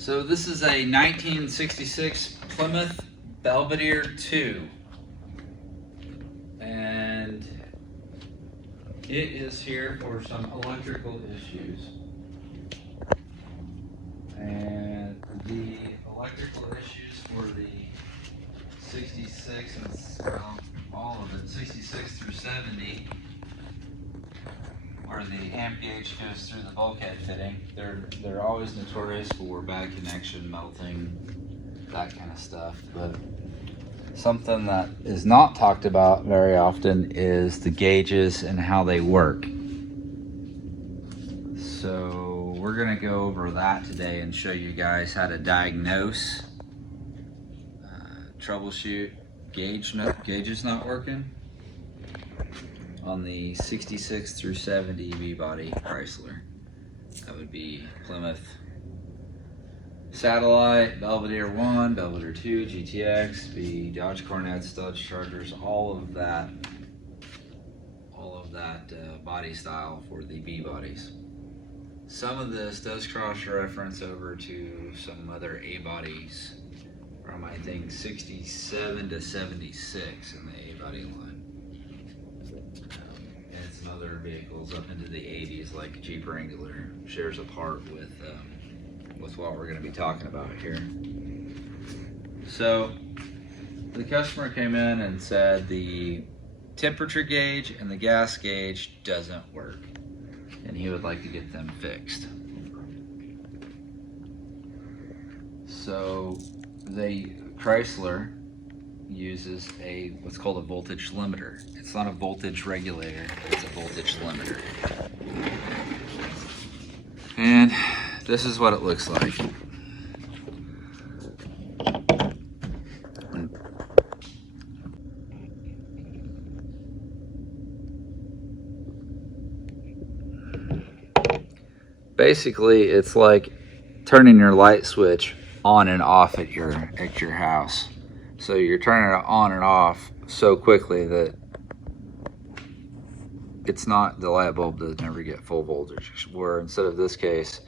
So this is a 1966 Plymouth Belvedere 2, and it is here for some electrical issues. And the electrical issues for the 66 and all of it, 66 through 70, where the amperage goes through the bulkhead fitting, they're always notorious for bad connection, melting, that kind of stuff. But something that is not talked about very often is the gauges and how they work. So we're gonna go over that today and show you guys how to diagnose, troubleshoot gauges not working on the 66 through 70 V-body Chrysler. That would be Plymouth Satellite, Belvedere 1, Belvedere 2, GTX, be Dodge Cornets, Dodge Chargers, all of that body style for the B-bodies. Some of this does cross-reference over to some other A-bodies from, I think, 67 to 76 in the A-body line. And some other vehicles up into the 80s, like Jeep Wrangler, shares a part with what we're going to be talking about here. So the customer came in and said the temperature gauge and the gas gauge doesn't work, and he would like to get them fixed. So Chrysler uses what's called a voltage limiter. It's not a voltage regulator, it's a voltage limiter. And this is what it looks like. Basically, it's like turning your light switch on and off at your house. So you're turning it on and off so quickly that the light bulb does never get full voltage, where instead of this case,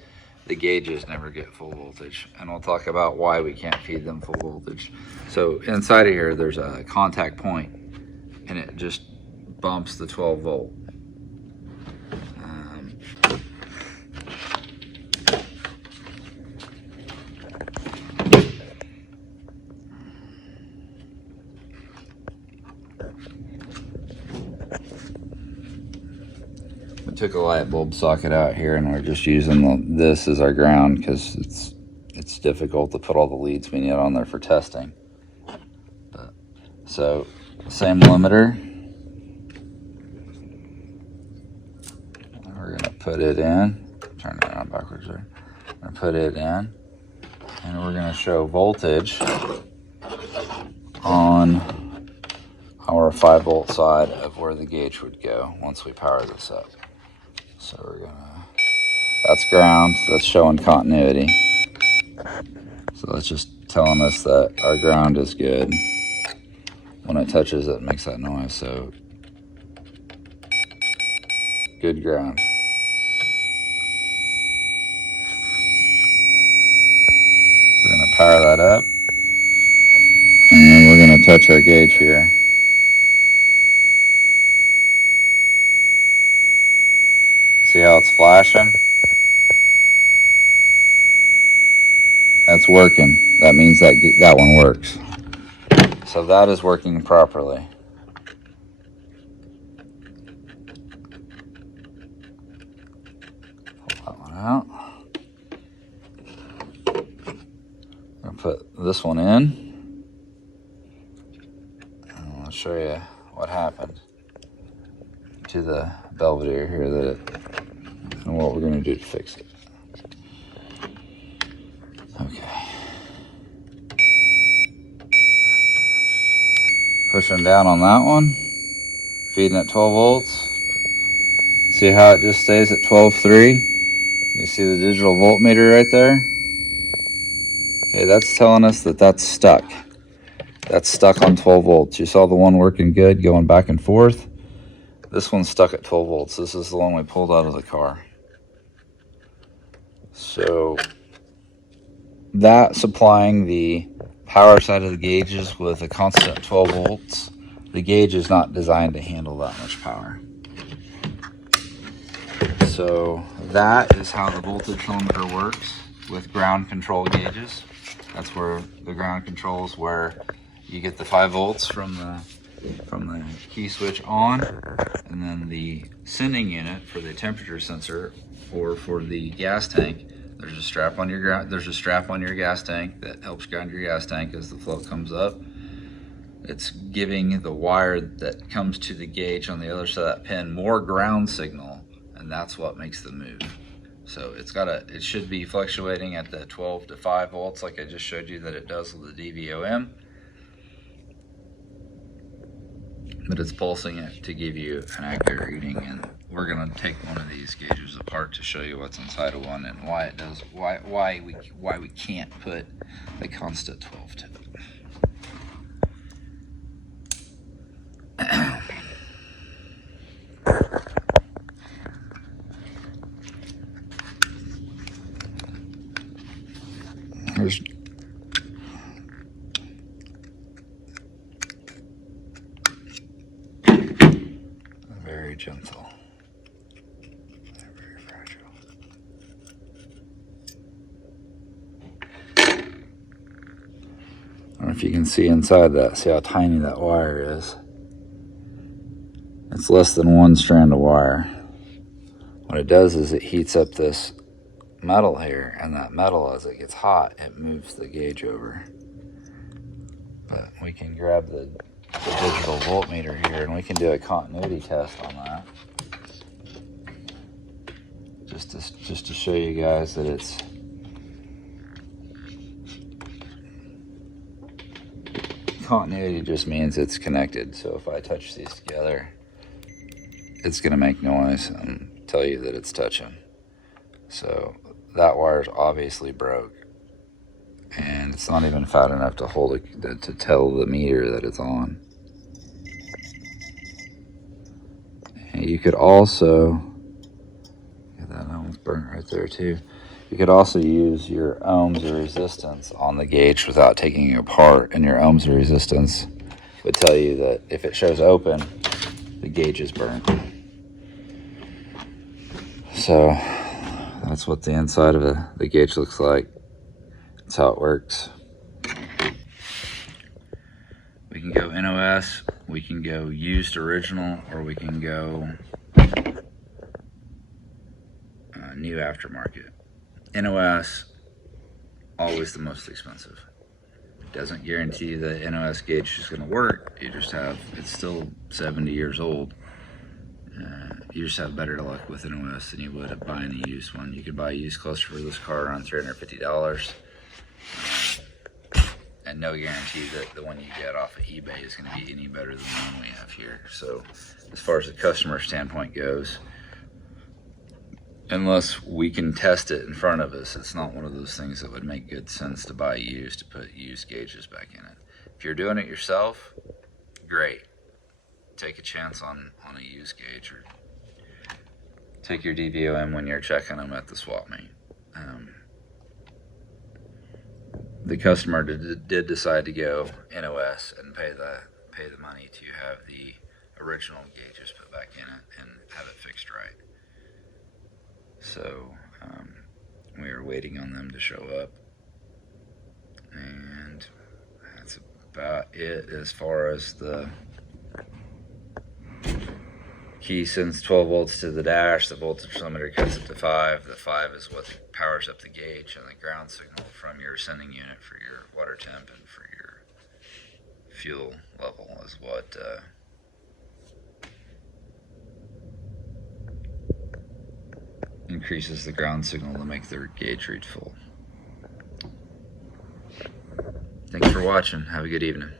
the gauges never get full voltage. And we'll talk about why we can't feed them full voltage. So inside of here, there's a contact point, and it just bumps the 12 volt. We took a light bulb socket out here, and we're just using this as our ground because it's difficult to put all the leads we need on there for testing. So same limiter. We're gonna put it in. Turn it around backwards there. We're gonna put it in, and we're gonna show voltage on our 5 volt side of where the gauge would go once we power this up. So that's ground, so that's showing continuity. So that's just telling us that our ground is good. When it touches it, it makes that noise, so good ground. We're gonna power that up, and then we're gonna touch our gauge here. See how it's flashing? That's working. That means that one works. So that is working properly. Pull that one out. I'm gonna put this one in. And I'll show you what happened to the Belvedere here and what we're going to do to fix it. Okay. Pushing down on that one, feeding it 12 volts. See how it just stays at 12.3? You see the digital voltmeter right there? Okay, that's telling us that that's stuck. That's stuck on 12 volts. You saw the one working good going back and forth. This one's stuck at 12 volts. This is the one we pulled out of the car. So that supplying the power side of the gauges with a constant 12 volts, the gauge is not designed to handle that much power. So that is how the voltage limiter works with ground control gauges. That's where the ground controls, where you get the 5 volts from the key switch on, and then the sending unit for the temperature sensor or for the gas tank. There's a strap on your gas tank that helps ground your gas tank as the float comes up. It's giving the wire that comes to the gauge on the other side of that pin more ground signal, and that's what makes the move. So it should be fluctuating at the 12 to 5 volts like I just showed you that it does with the DVOM. But it's pulsing it to give you an accurate reading, and we're going to take one of these gauges apart to show you what's inside of one and why it does, why we can't put the constant 12 to it. Here's very gentle. They're very fragile. I don't know if you can see inside that. See how tiny that wire is. It's less than 1 strand of wire. What it does is it heats up this metal here, and that metal, as it gets hot, it moves the gauge over. But we can grab the digital voltmeter here, and we can do a continuity test on that, just to show you guys that it's continuity. Just means it's connected. So if I touch these together, it's going to make noise and tell you that it's touching. So that wire's obviously broke, and it's not even fat enough to hold it to tell the meter that it's on. And you could also get that almost burnt right there too. You could also use your ohms of resistance on the gauge without taking it apart, and your ohms of resistance would tell you that if it shows open, the gauge is burnt. So that's what the inside of the gauge looks like. That's how it works. We can go NOS, we can go used original, or we can go new aftermarket. NOS, always the most expensive. It doesn't guarantee the NOS gauge is going to work. It's still 70 years old. You just have better luck with NOS than you would at buying a used one. You could buy a used cluster for this car around $350, and no guarantee that the one you get off of eBay is going to be any better than the one we have here. So as far as the customer standpoint goes, unless we can test it in front of us, it's not one of those things that would make good sense to buy used, to put used gauges back in it. If you're doing it yourself, great. Take a chance on a used gauge, or take your DVOM when you're checking them at the swap meet. The customer did decide to go NOS and pay the money to have the original gauges put back in it and have it fixed right. So we are waiting on them to show up, and that's about it as far as the key sends 12 volts to the dash, the voltage limiter cuts it to 5. The 5 is what powers up the gauge, and the ground signal from your sending unit for your water temp and for your fuel level is what increases the ground signal to make their gauge read full. Thanks for watching. Have a good evening.